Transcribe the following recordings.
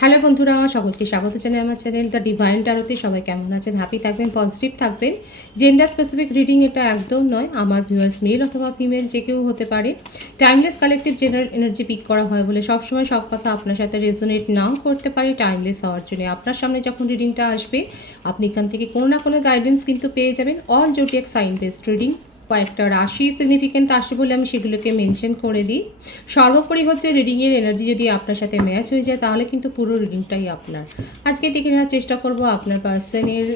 Hello বন্ধুরা, সকলকে স্বাগত জানাই আমার চ্যানেল দ্য ডিভাইন ট্যারোতে। সবাই কেমন আছেন? হ্যাপি থাকবেন, পজিটিভ থাকবেন। জেন্ডার স্পেসিফিক রিডিং এটা একদম নয়। আমার ভিউয়ার্স মেল অথবা ফিমেল যে কেউ হতে পারে। Timeless collective general energy pick করা হয় বলে সবসময় সব কথা আপনার সাথে রেজোনেট নাও করতে পারে। টাইমলেস হওয়ার জন্য আপনার সামনে যখন রিডিংটা আসবে, আপনি এখান থেকে কোনো না কোনো গাইডেন্স কিন্তু পেয়ে যাবেন। All zodiac sign based reading, কয়েকটা রাশি সিগনিফিকেন্ট আসে বলে আমি সেগুলোকে মেনশন করে দিই। সর্বোপরি হচ্ছে রিডিংয়ের এনার্জি যদি আপনার সাথে ম্যাচ হয়ে যায় তাহলে কিন্তু পুরো রিডিংটাই আপনার। আজকে দেখে নেওয়ার চেষ্টা করব আপনার পার্সনের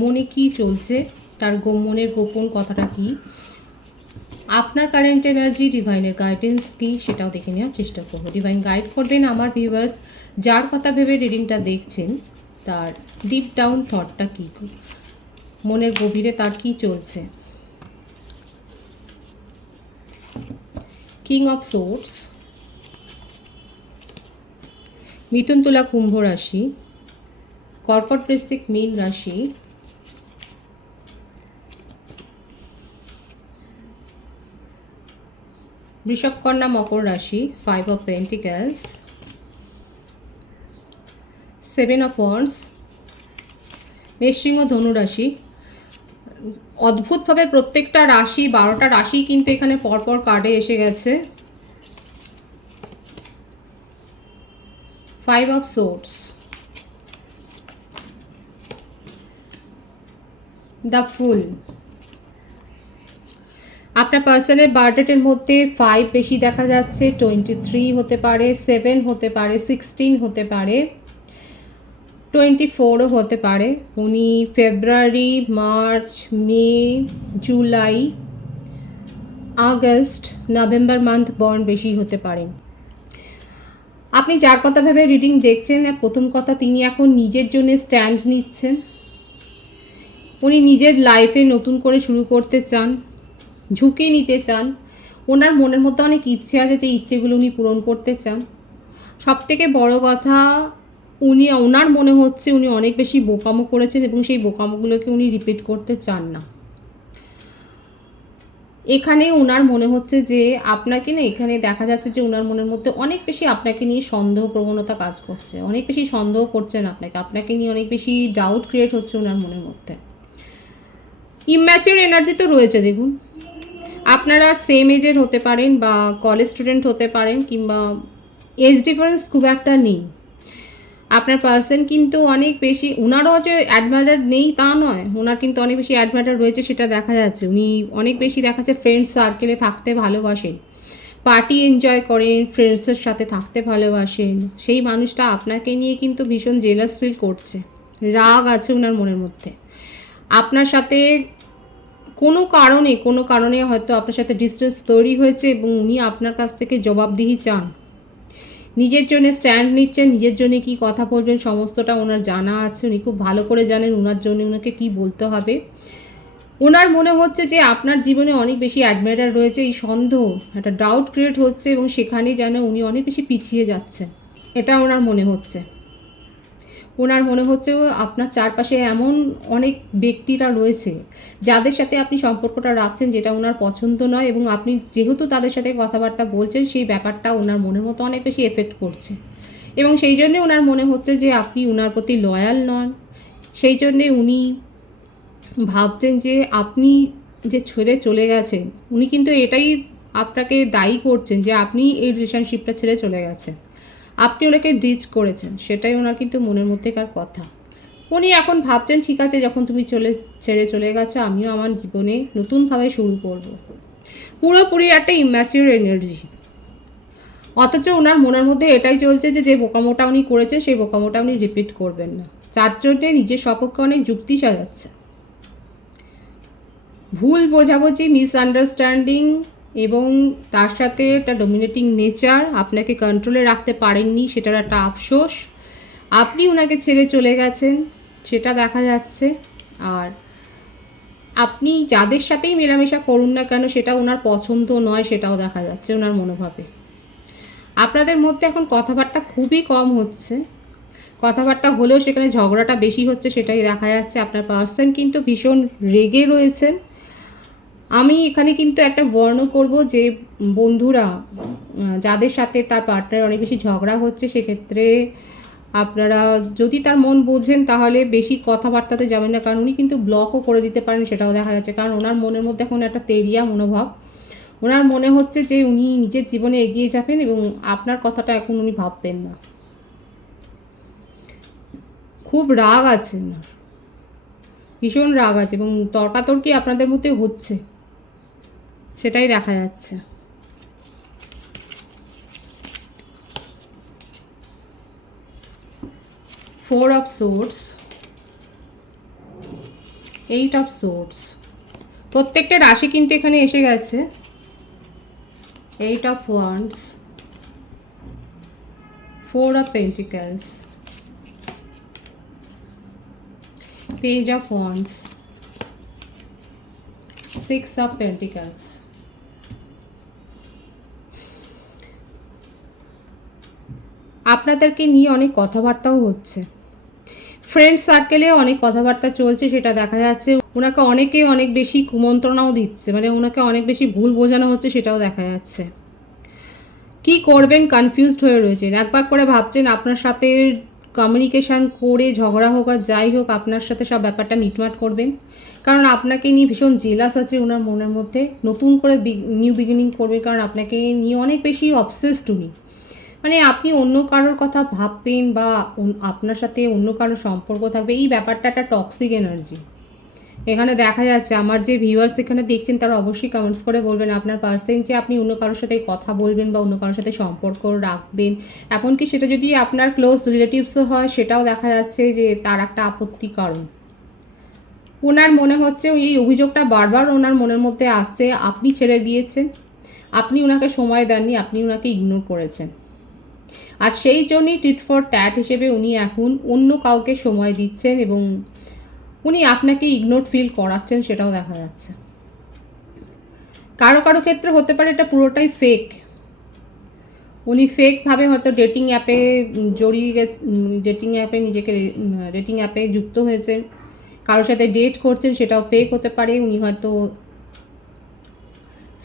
মনে কি চলছে, তার মনের গোপন কথাটা কি, আপনার কারেন্ট এনার্জি, ডিভাইনের গাইডেন্স কী সেটাও দেখে নেওয়ার চেষ্টা করব। ডিভাইন গাইড করবেন আমার ভিউয়ার্স যার কথা ভেবে রিডিংটা দেখছেন, তার ডিপ ডাউন থটটা কী, মনের গভীরে তার কি চলছে। কিং অফ সোর্স, মিথুন তুলা কুম্ভ রাশি, কর্কট বৃশ্চিক মীন রাশি, বৃষভ কন্যা মকর রাশি, 5 অফ পেন্টিক্যালস, 7 অফ ওয়ান্ডস, মেষসিংহ ধনু রাশি। অদ্ভুতভাবে প্রত্যেকটা রাশি, 12টা রাশি কিন্তু এখানে পরপর কার্ডে এসে গেছে। 5 অফ সোর্স, দ্য ফুল। আপনার পার্সনের বার্থডেটের মধ্যে 5 বেশি দেখা যাচ্ছে, 23 হতে পারে, 7 হতে পারে, 16 হতে পারে, 24ও হতে পারে। উনি February, March, May, July, August, November month born বেশি হতে পারেন। আপনি যার কথা ভেবে রিডিং দেখছেন, প্রথম কথা তিনি এখন নিজের জন্য স্ট্যান্ড নিচ্ছেন। উনি নিজের লাইফে নতুন করে শুরু করতে চান, ঝুঁকি নিতে চান। ওনার মনের মধ্যে অনেক ইচ্ছে আছে, যে ইচ্ছেগুলো উনি পূরণ করতে চান। সবথেকে বড় কথা, ওনার মনে হচ্ছে উনি অনেক বেশি বোকামো করেছেন এবং সেই বোকামোগুলোকে উনি রিপিট করতে চান না। এখানে ওনার মনে হচ্ছে যে আপনাকে না, এখানে দেখা যাচ্ছে যে ওনার মনের মধ্যে অনেক বেশি আপনাকে নিয়ে সন্দেহ প্রবণতা কাজ করছে, অনেক বেশি সন্দেহ করছেন আপনাকে নিয়ে অনেক বেশি ডাউট ক্রিয়েট হচ্ছে ওনার মনের মধ্যে। ইম্যাচিওর এনার্জি তো রয়েছে। দেখুন, আপনারা সেম এজের হতে পারেন বা কলেজ স্টুডেন্ট হতে পারেন, কিংবা এজ ডিফারেন্স খুব একটা নেই। আপনার পার্সন কিন্তু অনেক বেশি, ওনারও যে অ্যাডমায়ার নেই তা নয়, ওনার কিন্তু অনেক বেশি অ্যাডমায়ার রয়েছে, সেটা দেখা যাচ্ছে। উনি অনেক বেশি দেখা যাচ্ছে ফ্রেন্ডস সার্কেলে থাকতে ভালোবাসেন, পার্টি এনজয় করেন, ফ্রেন্ডসের সাথে থাকতে ভালোবাসেন। সেই মানুষটা আপনাকে নিয়ে কিন্তু ভীষণ জেলাস ফিল করছে, রাগ আছে ওনার মনের মধ্যে। আপনার সাথে কোনো কারণে হয়তো আপনার সাথে ডিস্টেন্স তৈরি হয়েছে এবং উনি আপনার কাছ থেকে জবাবদিহি চান। নিজের জন্য স্ট্যান্ড নিচ্ছেন, নিজের জন্য কি কথা বলবেন সমস্তটা ওনার জানা আছে। উনি খুব ভালো করে জানেন ওনার জন্য ওনাকে কি বলতে হবে। ওনার মনে হচ্ছে যে আপনার জীবনে অনেক বেশি অ্যাডমায়ার রয়েছে, এই সন্দেহ, একটা ডাউট ক্রিয়েট হচ্ছে এবং সেখানেই যেন উনি অনেক বেশি পিছিয়ে যাচ্ছেন, এটা ওনার মনে হচ্ছে। ওনার মনে হচ্ছে আপনার চারপাশে এমন অনেক ব্যক্তিরা রয়েছে যাদের সাথে আপনি সম্পর্কটা রাখছেন, যেটা ওনার পছন্দ নয়, এবং আপনি যেহেতু তাদের সাথে কথাবার্তা বলছেন, সেই ব্যাপারটা ওনার মনের মতো অনেক বেশি এফেক্ট করছে এবং সেই জন্যে ওনার মনে হচ্ছে যে আপনি ওনার প্রতি লয়াল নন। সেই জন্যে উনি ভাবছেন যে আপনি যে ছেড়ে চলে গেছেন, উনি কিন্তু এটাই আপনাকে দায়ী করছেন যে আপনি এই রিলেশনশিপটা ছেড়ে চলে গেছেন, আপনি ওনাকে ডিচ করেছেন, সেটাই ওনার কিন্তু মনের মধ্যেকার কথা। উনি এখন ভাবছেন ঠিক আছে, যখন তুমি ছেড়ে চলে গেছো, আমিও আমার জীবনে নতুনভাবে শুরু করব। পুরোপুরি একটা ইম্যাচিওর এনার্জি। অথচ ওনার মনের মধ্যে এটাই চলছে যে যে বোকামোটা উনি করেছেন সেই বোকামোটা উনি রিপিট করবেন না। চারজনে নিজের সপক্ষে অনেক যুক্তি সাজাচ্ছে। ভুল বোঝাবুঝি, মিসআন্ডারস্ট্যান্ডিং এবং তার সাথে একটা ডমিনেটিং নেচার, আপনাকে কন্ট্রোলে রাখতে পারেননি, সেটার একটা আফসোস। আপনি ওনাকে ছেড়ে চলে গেছেন সেটা দেখা যাচ্ছে। আর আপনি যাদের সাথেই মেলামেশা করুন না কেন সেটা ওনার পছন্দ নয়, সেটাও দেখা যাচ্ছে ওনার মনোভাবে। আপনাদের মধ্যে এখন কথাবার্তা খুবই কম হচ্ছে, কথাবার্তা হলেও সেখানে ঝগড়াটা বেশি হচ্ছে, সেটাই দেখা যাচ্ছে। আপনার পার্সন কিন্তু ভীষণ রেগে রয়েছেন। আমি এখানে কিন্তু একটা বর্ণ করব যে বন্ধুরা যাদের সাথে তার পার্টনার অনেক বেশি ঝগড়া হচ্ছে, সেক্ষেত্রে আপনারা যদি তার মন বোঝেন তাহলে বেশি কথাবার্তাতে যাবেন না, কারণ উনি কিন্তু ব্লকও করে দিতে পারেন, সেটাও দেখা যাচ্ছে। কারণ ওনার মনের মধ্যে এখন একটা তেড়িয়া মনোভাব। ওনার মনে হচ্ছে যে উনি নিজের জীবনে এগিয়ে যাবেন এবং আপনার কথাটা এখন উনি ভাববেন না। খুব রাগ আছে ওনার, ভীষণ রাগ আছে এবং তর্কাতর্কি আপনাদের মধ্যে হচ্ছে, সেটাই দেখা যাচ্ছে। Four of swords, eight of swords, প্রত্যেকটা রাশি কিন্তু এখানে এসে গেছে। Eight of wands, four of pentacles, page of wands, six of pentacles. আপনাদেরকে নিয়ে অনেক কথাবার্তাও হচ্ছে, ফ্রেন্ড সার্কেলে অনেক কথাবার্তা চলছে, সেটা দেখা যাচ্ছে। ওনাকে অনেকে অনেক বেশি কুমন্ত্রণাও দিচ্ছে, মানে ওনাকে অনেক বেশি ভুল বোঝানো হচ্ছে, সেটাও দেখা যাচ্ছে। কি করবেন কনফিউজড হয়ে রয়েছেন, একবার করে ভাবছেন আপনার সাথে কমিউনিকেশান করে ঝগড়া হোক আর যাই হোক আপনার সাথে সব ব্যাপারটা মিটমাট করবেন, কারণ আপনাকে নিয়ে ভীষণ জেলাস আছে ওনার মনের মধ্যে। নতুন করে নিউ বিগিনিং করবেন, কারণ আপনাকে নিয়ে অনেক বেশি অবসেসড উনি। মানে আপনি অন্য কারোর কথা ভাববেন বা আপনার সাথে অন্য কারোর সম্পর্ক থাকবে, এই ব্যাপারটা একটা টক্সিক এনার্জি এখানে দেখা যাচ্ছে। আমার যে ভিউয়ার্স এখানে দেখছেন তারা অবশ্যই কমেন্টস করে বলবেন আপনার পার্সন যে আপনি অন্য কারোর সাথে কথা বলবেন বা অন্য কারোর সাথে সম্পর্ক রাখবেন, এমনকি সেটা যদি আপনার ক্লোজ রিলেটিভসও হয়, সেটাও দেখা যাচ্ছে যে তার একটা আপত্তি। কারণ ওনার মনে হচ্ছে এই অভিযোগটা বারবার ওনার মনের মধ্যে আসছে, আপনি ছেড়ে দিয়েছেন, আপনি ওনাকে সময় দেননি, আপনি ওনাকে ইগনোর করেছেন। আর সেই জন্যই টিট ফর ট্যাট হিসেবে উনি এখন অন্য কাউকে সময় দিচ্ছেন এবং উনি আপনাকে ইগনোর ফিল করাচ্ছেন, সেটাও দেখা যাচ্ছে। কারো কারো ক্ষেত্রে হতে পারে এটা পুরোটাই ফেক, উনি ফেকভাবে হয়তো ডেটিং অ্যাপে জড়িয়ে গেছে, ডেটিং অ্যাপে নিজেকে ডেটিং অ্যাপে যুক্ত হয়েছেন, কারোর সাথে ডেট করছেন, সেটাও ফেক হতে পারে। উনি হয়তো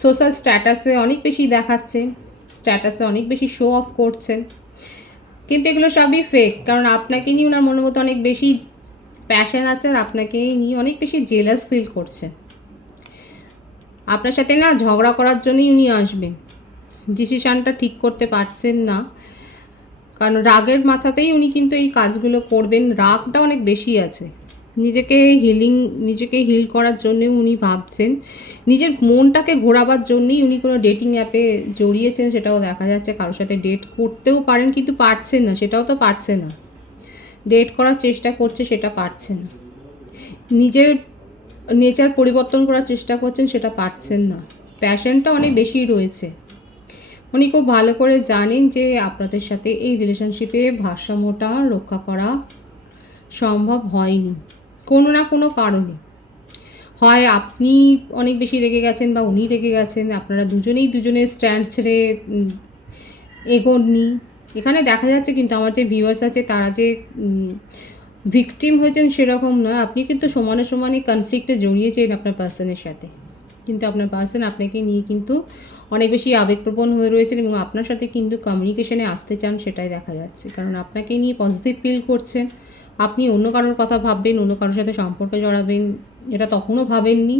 সোশ্যাল স্ট্যাটাসে অনেক বেশি দেখাচ্ছেন, স্ট্যাটাসে অনেক বেশি শো অফ করছেন, কিন্তু এগুলো সবই ফেক। কারণ আপনাকে নিয়ে ওনার মনের মতো অনেক বেশি প্যাশন আছে আর আপনাকে নিয়ে অনেক বেশি জেলাস ফিল করছে। আপনার সাথে না ঝগড়া করার জন্যই উনি আসবেন, ডিসিশানটা ঠিক করতে পারছেন না, কারণ রাগের মাথাতেই উনি কিন্তু এই কাজগুলো করবেন। রাগটা অনেক বেশি আছে, নিজেকে হিল করার জন্যে উনি ভাবছেন, নিজের মনটাকে ঘোরাবার জন্যই উনি কোনো ডেটিং অ্যাপে জড়িয়েছেন, সেটাও দেখা যাচ্ছে। কারোর সাথে ডেট করতেও পারেন কিন্তু পারছেন না, সেটাও তো পারছে না। ডেট করার চেষ্টা করছে, সেটা পারছে না। নিজের নেচার পরিবর্তন করার চেষ্টা করছেন, সেটা পারছেন না। প্যাশনটা অনেক বেশি রয়েছে, উনি খুব ভালো করে জানেন যে আপনাদের সাথে এই রিলেশনশিপে ভারসাম্যটা রক্ষা করা সম্ভব হয়নি কোনো না কোনো কারণে। হয় আপনি অনেক বেশি রেগে গেছেন বা উনি রেগে গেছেন, আপনারা দুজনেই দুজনের স্ট্যান্ড ছেড়ে এগোননি। এখানে দেখা যাচ্ছে কিন্তু আমার যে ভিউয়ার্স আছে তারা যে ভিকটিম হয়েছেন সেরকম নয়, আপনি কিন্তু সমানে সমানে কনফ্লিক্টে জড়িয়েছেন আপনার পার্সনের সাথে, কিন্তু আপনার পার্সন আপনাকে নিয়ে কিন্তু অনেক বেশি আবেগপ্রবণ হয়ে রয়েছেন এবং আপনার সাথে কিন্তু কমিউনিকেশনে আসতে চান, সেটাই দেখা যাচ্ছে। কারণ আপনাকে নিয়ে পজিটিভ ফিল করছেন, আপনি অন্য কারোর কথা ভাববেন, অন্য কারোর সাথে সম্পর্কে জড়াবেন, এটা তখনও ভাবেননি,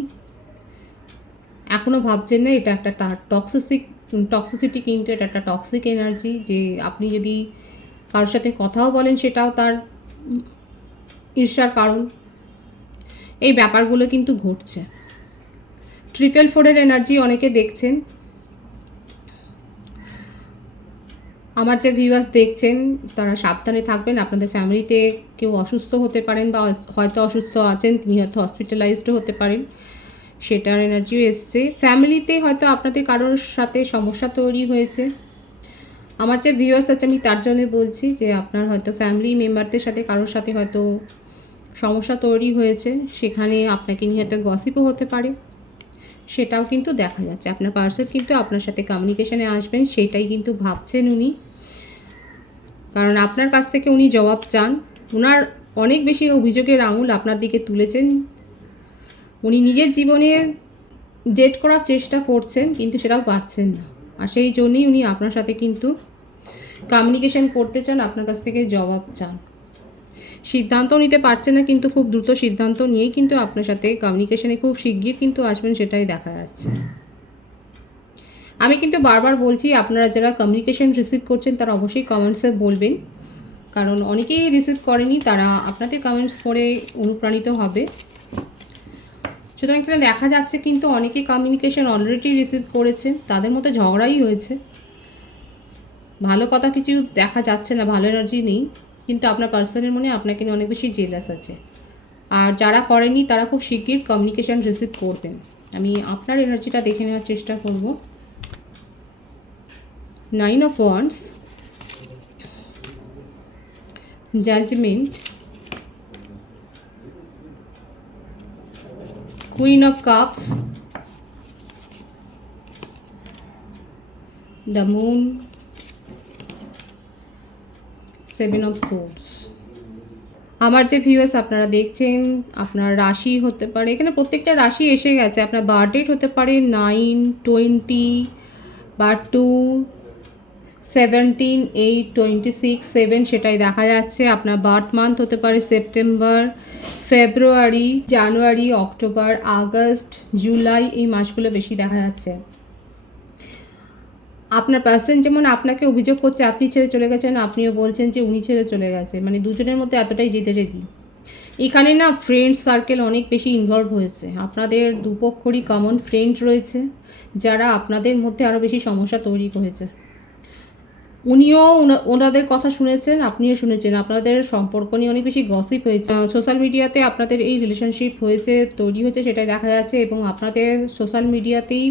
এখনও ভাবছেন না। এটা একটা টক্সিসিটি, কিন্তু এটা একটা টক্সিক এনার্জি যে আপনি যদি কারোর সাথে কথাও বলেন সেটাও তার ঈর্ষার কারণ। এই ব্যাপারগুলো কিন্তু ঘটছে। 444-এর এনার্জি অনেকে দেখছেন, আমার যে ভিউয়ার্স দেখছেন তারা সাবধানে থাকবেন। আপনাদের ফ্যামিলিতে কেউ অসুস্থ হতে পারেন বা হয়তো অসুস্থ আছেন, তিনি হয়তো হসপিটালাইজডও হতে পারেন, সেটার এনার্জিও এসছে। ফ্যামিলিতে হয়তো আপনাদের কারোর সাথে সমস্যা তৈরি হয়েছে। আমার যে ভিউয়ার্স আছে আমি তার জন্য বলছি যে আপনার হয়তো ফ্যামিলি মেম্বারদের সাথে কারোর সাথে হয়তো সমস্যা তৈরি হয়েছে, সেখানে আপনাকে নিয়ে হয়তো গসিপও হতে পারে, সেটাও কিন্তু দেখা যাচ্ছে। আপনার পার্সন কিন্তু আপনার সাথে কমিউনিকেশনে আসবেন, সেটাই কিন্তু ভাবছেন উনি, কারণ আপনার কাছ থেকে উনি জবাব চান। ওনার অনেক বেশি অভিযোগের আঙুল আপনার দিকে তুলেছেন, উনি নিজের জীবনে ডেট করার চেষ্টা করছেন কিন্তু সেটাও পারছেন না, আর সেই জন্যই উনি আপনার সাথে কিন্তু কমিউনিকেশন করতে চান, আপনার কাছ থেকে জবাব চান। সিদ্ধান্ত নিতে পারছেন না, কিন্তু খুব দ্রুত সিদ্ধান্ত নিয়েই কিন্তু আপনার সাথে কমিউনিকেশনে খুব শিগগির কিন্তু আসবেন, সেটাই দেখা যাচ্ছে। আমি কিন্তু বারবার বলছি, আপনারা যারা কমিউনিকেশন রিসিভ করছেন তারা অবশ্যই কমেন্টসে বলবেন, কারণ অনেকেই রিসিভ করেনি, তারা আপনাদের কমেন্টস পড়ে অনুপ্রাণিত হবে। সুতরাং এখানে দেখা যাচ্ছে কিন্তু অনেকে কমিউনিকেশন অলরেডি রিসিভ করেছে, তাদের মধ্যে ঝগড়াই হয়েছে, ভালো কথা কিছু দেখা যাচ্ছে না, ভালো এনার্জি নেই, কিন্তু আপনার পার্সনের মনে আপনাকে নিয়ে অনেক বেশি জেলাস আছে। আর যারা করেনি তারা খুব শিগগির কমিউনিকেশন রিসিভ করবেন। আমি আপনার এনার্জিটা দেখে নেওয়ার চেষ্টা করব। 9 of Wands, Judgment, Queen of Cups, the Moon, 7 of Swords। আমার যে ভিউয়ার্স আপনারা দেখছেন, আপনার রাশি হতে পারে, এখানে প্রত্যেকটা রাশি এসে গেছে। আপনার বার্থ ডেট হতে পারে 9, 20 বা 2, 17, 8, 26, 7, সেটাই দেখা যাচ্ছে। আপনার বার্থ মান্থ হতে পারে সেপ্টেম্বর, ফেব্রুয়ারি, জানুয়ারি, অক্টোবর, আগস্ট, জুলাই, এই মাসগুলো বেশি দেখা যাচ্ছে। আপনার পার্সন যেমন আপনাকে অভিযোগ করছে আপনি ছেড়ে চলে গেছেন, আপনিও বলছেন যে উনি ছেড়ে চলে গেছে, মানে দুজনের মধ্যে এতটাই জেদি। এখানে না ফ্রেন্ড সার্কেল অনেক বেশি ইনভলভ হয়েছে, আপনাদের দুপক্ষরই কমন ফ্রেন্ড রয়েছে, যারা আপনাদের মধ্যে আরও বেশি সমস্যা তৈরি করেছে। উনিও ওনাদের কথা শুনেছেন, আপনিও শুনেছেন, আপনাদের সম্পর্ক নিয়ে অনেক বেশি গসিপ হয়েছে। সোশ্যাল মিডিয়াতে আপনাদের এই রিলেশনশিপ হয়েছে, তৈরি হয়েছে, সেটাই দেখা যাচ্ছে। এবং আপনাদের সোশ্যাল মিডিয়াতেই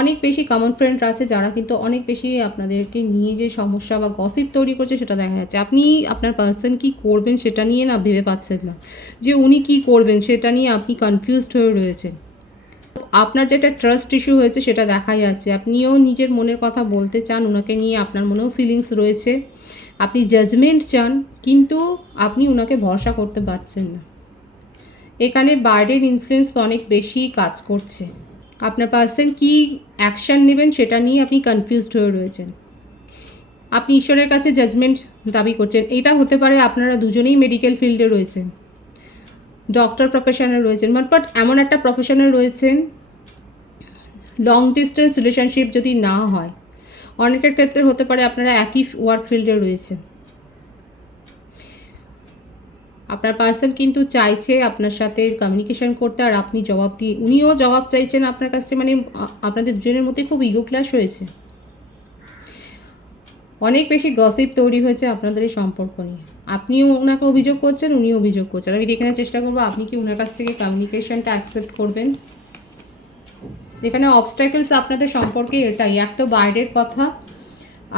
অনেক বেশি কমন ফ্রেন্ড আছে, যারা কিন্তু অনেক বেশি আপনাদেরকে নিয়ে যে সমস্যা বা গসিপ তৈরি করছে সেটা দেখা যাচ্ছে। আপনি আপনার পার্সন কি করবেন সেটা নিয়ে না ভেবে পাচ্ছেন না, যে উনি কি করবেন সেটা নিয়ে আপনি কনফিউজড হয়ে রয়েছেন। আপনার যেটা ট্রাস্ট ইস্যু হয়েছে সেটা দেখা যাচ্ছে। আপনিও নিজের মনের কথা বলতে চান, ওনাকে নিয়ে আপনার মনেও ফিলিংস রয়েছে, আপনি জাজমেন্ট চান, কিন্তু আপনি ওনাকে ভরসা করতে পারছেন না। এখানে বাইরের ইনফ্লুয়েন্স অনেক বেশি কাজ করছে। আপনার পার্সন কি অ্যাকশান নেবেন সেটা নিয়ে আপনি কনফিউজড হয়ে রয়েছেন। আপনি ঈশ্বরের কাছে জাজমেন্ট দাবি করছেন। এটা হতে পারে আপনারা দুজনেই মেডিকেল ফিল্ডে রয়েছেন, ডক্টর প্রফেশনে রয়েছেন, বাট এমন একটা প্রফেশনে রয়েছেন লং ডিস্টেন্স রিলেশনশিপ যদি না হয়, অনেকের ক্ষেত্রে হতে পারে আপনারা একই ওয়ার্ক ফিল্ডে রয়েছেন। আপনার পার্সন কিন্তু চাইছে আপনার সাথে কমিউনিকেশন করতে, আর আপনি জবাব দিয়ে, উনিও জবাব চাইছেন আপনার কাছে। মানে আপনাদের দুজনের মধ্যে খুব ইগো ক্ল্যাশ হয়েছে, অনেক বেশি গসিপ তৈরি হয়েছে আপনাদের এই সম্পর্ক নিয়ে। আপনিও ওনাকে অভিযোগ করছেন, উনিও অভিযোগ করছেন। আমি দেখে নেওয়ার চেষ্টা করবো আপনি কি ওনার কাছ থেকে কমিউনিকেশনটা অ্যাকসেপ্ট করবেন। এখানে অবস্ট্যাকলস আপনাদের সম্পর্কে এটাই, এক তো বাইরের কথা,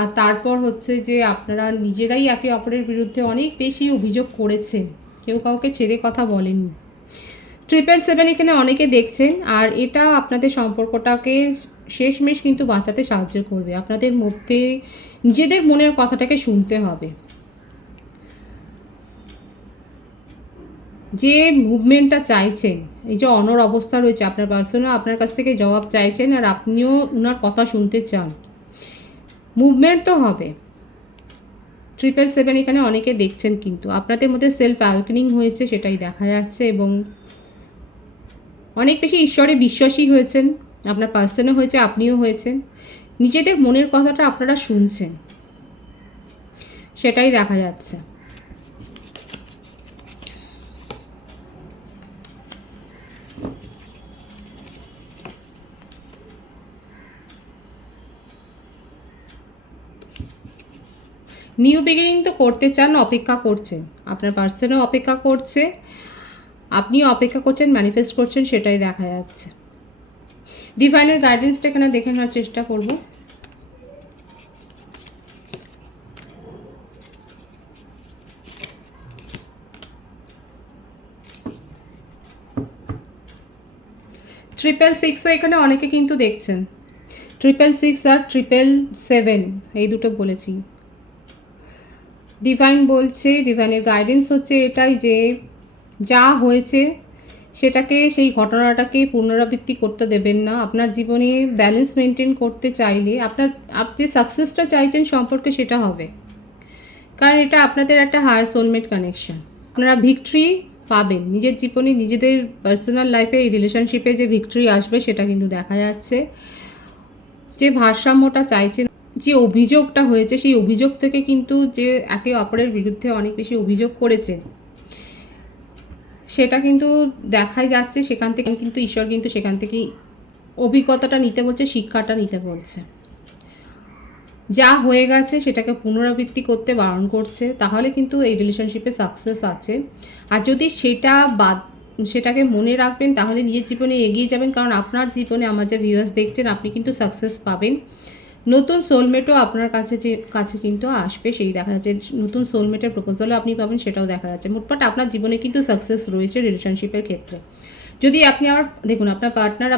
আর তারপর হচ্ছে যে আপনারা নিজেরাই একে অপরের বিরুদ্ধে অনেক বেশি অভিযোগ করেছেন, কেউ কাউকে ছেড়ে কথা বলেননি। 777 এখানে অনেকে দেখছেন, আর এটা আপনাদের সম্পর্কটাকে শেষমেশ কিন্তু বাঁচাতে সাহায্য করবে। আপনাদের মধ্যে নিজেদের মনের কথাটাকে শুনতে হবে। যে মুভমেন্টটা চাইছেন, এই যে অনর অবস্থা রয়েছে, আপনার পার্সনও আপনার কাছ থেকে জবাব চাইছেন, আর আপনিও ওনার কথা শুনতে চান। মুভমেন্ট তো হবে। 777 এখানে অনেকে দেখছেন, কিন্তু আপনাদের মধ্যে সেলফ অ্যাওয়েকেনিং হয়েছে, সেটাই দেখা যাচ্ছে। এবং অনেক বেশি ঈশ্বরে বিশ্বাসী হয়েছেন, আপনার পার্সনও হয়েছে, আপনিও হয়েছেন। নিজেদের মনের কথাটা আপনারা শুনছেন, সেটাই দেখা যাচ্ছে। নিউ বিগিনিং তো করতে চান, অপেক্ষা করছেন, আপনার পার্সনও অপেক্ষা করছে, আপনিও অপেক্ষা করছেন, ম্যানিফেস্ট করছেন, সেটাই দেখা যাচ্ছে। ডিভাইনের গাইডেন্সটা এখানে দেখে নেওয়ার চেষ্টা করব। ট্রিপল সিক্সও এখানে অনেকে কিন্তু দেখছেন, 666 আর 777, এই দুটো বলেছি। ডিভাইন বলছে, ডিভাইনের গাইডেন্স হচ্ছে এটাই, যে যা হয়েছে সেটাকে, সেই ঘটনাটাকে পুনরাবৃত্তি করতে দেবেন না। আপনার জীবনে ব্যালেন্স মেনটেন করতে চাইলে আপনি সাকসেসটা চাইছেন সম্পর্কে, সেটা হবে। কারণ এটা আপনাদের একটা হায়ার সোলমেট কানেকশন। আপনারা ভিক্টরি পাবেন নিজের জীবনে, নিজেদের পার্সোনাল লাইফে, এই রিলেশনশিপে যে ভিক্টরি আসবে সেটা কিন্তু দেখা যাচ্ছে। যে ভারসাম্যটা চাইছেন, যে অভিযোগটা হয়েছে, সেই অভিযোগ থেকে কিন্তু যে একে অপরের বিরুদ্ধে অনেক বেশি অভিযোগ করেছে, সেটা কিন্তু দেখাই যাচ্ছে। সেখান থেকে কিন্তু ঈশ্বর কিন্তু সেখান থেকেই অভিজ্ঞতাটা নিতে বলছে, শিক্ষাটা নিতে বলছে। যা হয়ে গেছে সেটাকে পুনরাবৃত্তি করতে বারণ করছে, তাহলে কিন্তু এই রিলেশনশিপে সাকসেস আছে। আর যদি সেটাকে মনে রাখবেন, তাহলে নিজের জীবনে এগিয়ে যাবেন। কারণ আপনার জীবনে, আমার যে ভিউয়ার্স দেখছেন, আপনি কিন্তু সাকসেস পাবেন। নতুন সোলমেটও আপনার কাছে কিন্তু আসবে, সেই দেখা যাচ্ছে। নতুন সোলমেটের প্রপোজালও আপনি পাবেন, সেটাও দেখা যাচ্ছে। মোটমাট আপনার জীবনে কিন্তু সাকসেস রয়েছে রিলেশনশিপের ক্ষেত্রে। যদি আপনি আবার দেখুন, আপনার পার্টনার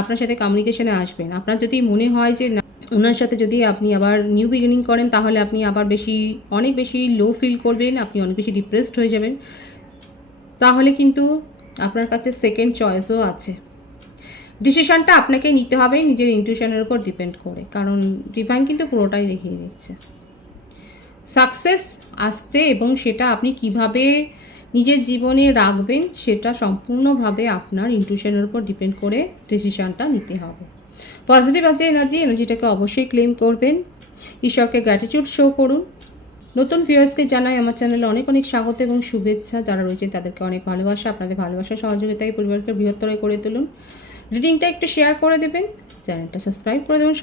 আপনার সাথে কমিউনিকেশনে আসবেন, আপনার যদি মনে হয় যে না, ওনার সাথে যদি আপনি আবার নিউ বিগিনিং করেন, তাহলে আপনি আবার অনেক বেশি লো ফিল করবেন, আপনি অনেক বেশি ডিপ্রেসড হয়ে যাবেন। তাহলে কিন্তু আপনার কাছে সেকেন্ড চয়েসও আছে। ডিসিশনটা আপনাকে নিতে হবে নিজের ইনটিউশনের উপর ডিপেন্ড করে, কারণ ডিভাইন কিন্তু পুরোটাই দেখিয়ে দিচ্ছে। সাকসেস আসছে, এবং সেটা আপনি কিভাবে নিজের জীবনে রাখবেন সেটা সম্পূর্ণভাবে আপনার ইনটিউশনের উপর ডিপেন্ড করে ডিসিশনটা নিতে হবে। পজিটিভ আছে এনার্জিটাকে অবশ্যই ক্লেম করবেন। ঈশ্বরকে গ্র্যাটিটিউড শো করুন। নতুন ভিউয়ার্সকে জানাই আমার চ্যানেলে অনেক অনেক স্বাগত এবং শুভেচ্ছা। যারা রয়েছে তাদেরকে অনেক ভালোবাসা। আপনাদের ভালোবাসা সহযোগিতায় পরিবারকে বৃহত্তর করে তুলুন। রিডিংটা একটু শেয়ার করে দেবেন, চ্যানেলটা সাবস্ক্রাইব করে দেবেন।